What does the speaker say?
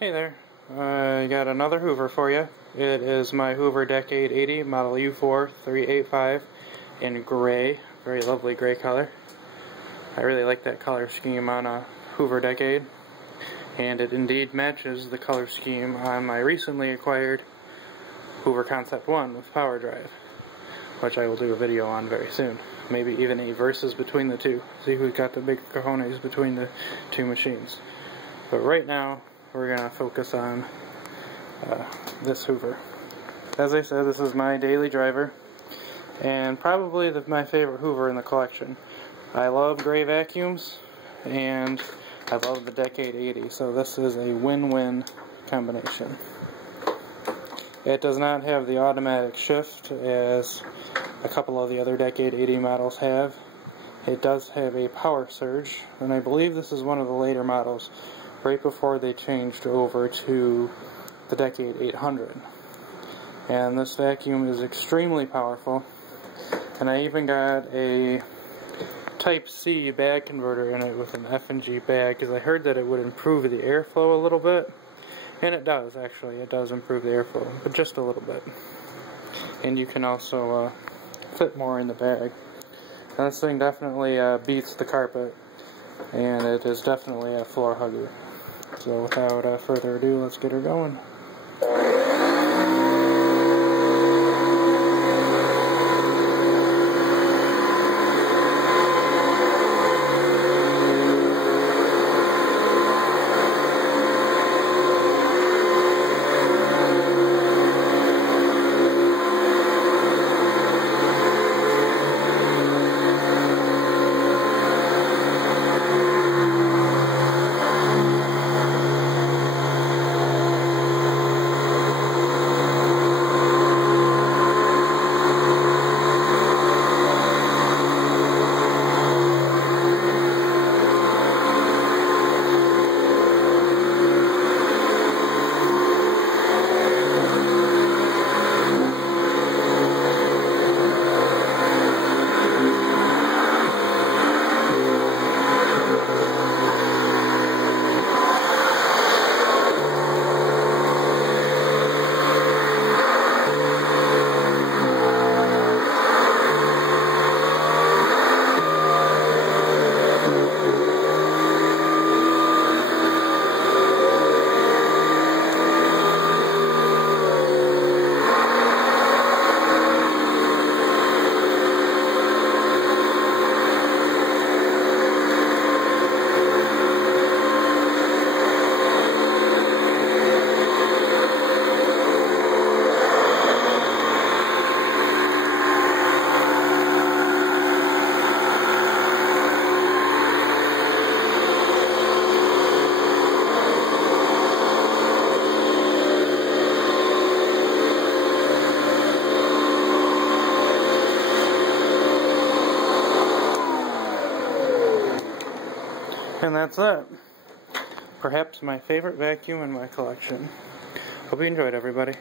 Hey there, I got another Hoover for you. It is my Hoover Decade 80 model U4385 in gray, very lovely gray color. I really like that color scheme on a Hoover Decade, and it indeed matches the color scheme on my recently acquired Hoover Concept 1 with power drive, which I will do a video on very soon. Maybe even a versus between the two. See who's got the big cojones between the two machines. But right now, we're going to focus on this Hoover. As I said, this is my daily driver, and probably my favorite Hoover in the collection. I love gray vacuums, and I love the Decade 80, so this is a win-win combination. It does not have the automatic shift as a couple of the other Decade 80 models have. It does have a power surge, and I believe this is one of the later models, right before they changed over to the Decade 800. And this vacuum is extremely powerful, and I even got a Type C bag converter in it with an F&G bag, because I heard that it would improve the airflow a little bit, and it does actually. It does improve the airflow, but just a little bit. And you can also fit more in the bag. And this thing definitely beats the carpet, and it is definitely a floor hugger. So without further ado, let's get her going. And that's it. Perhaps my favorite vacuum in my collection. Hope you enjoyed, everybody.